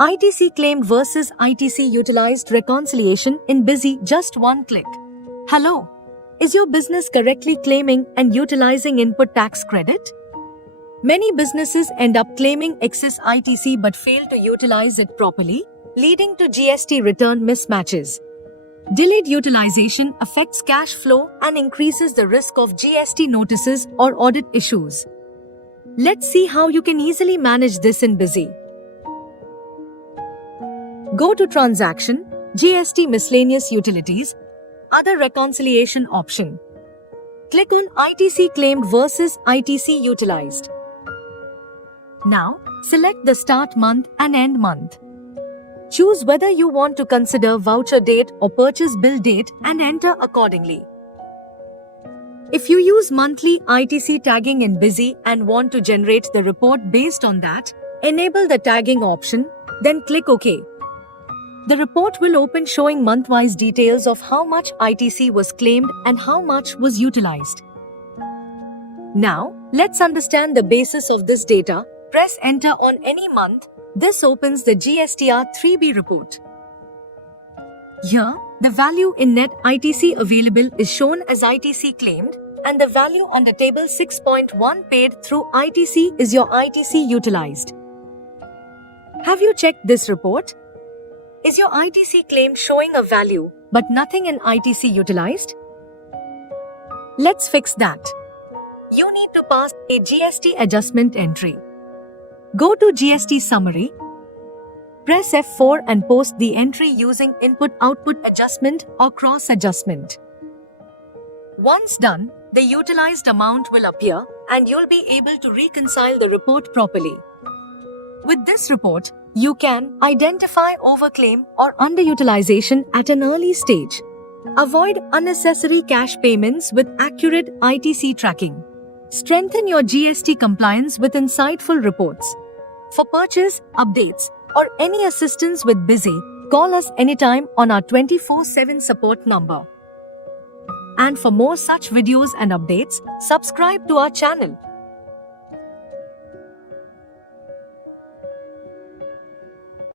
ITC claimed versus ITC utilized reconciliation in Busy, just one click. Hello. Is your business correctly claiming and utilizing input tax credit? Many businesses end up claiming excess ITC but fail to utilize it properly, leading to GST return mismatches. Delayed utilization affects cash flow and increases the risk of GST notices or audit issues. Let's see how you can easily manage this in Busy. Go to Transaction, GST Miscellaneous Utilities, Other Reconciliation option. Click on ITC claimed versus ITC utilized. Now, select the start month and end month. Choose whether you want to consider voucher date or purchase bill date and enter accordingly. If you use monthly ITC tagging in Busy and want to generate the report based on that, enable the tagging option, then click OK. The report will open showing month-wise details of how much ITC was claimed and how much was utilized. Now, let's understand the basis of this data. Press Enter on any month. This opens the GSTR 3B report. Here, the value in net ITC available is shown as ITC claimed, and the value under Table 6.1 paid through ITC is your ITC utilized. Have you checked this report? Is your ITC claim showing a value, but nothing in ITC utilized? Let's fix that. You need to pass a GST adjustment entry. Go to GST Summary, press F4 and post the entry using Input-Output Adjustment or Cross Adjustment. Once done, the utilized amount will appear and you'll be able to reconcile the report properly. With this report, you can identify overclaim or underutilization at an early stage. Avoid unnecessary cash payments with accurate ITC tracking. Strengthen your GST compliance with insightful reports. For purchase, updates, or any assistance with Busy, call us anytime on our 24/7 support number. And for more such videos and updates, subscribe to our channel.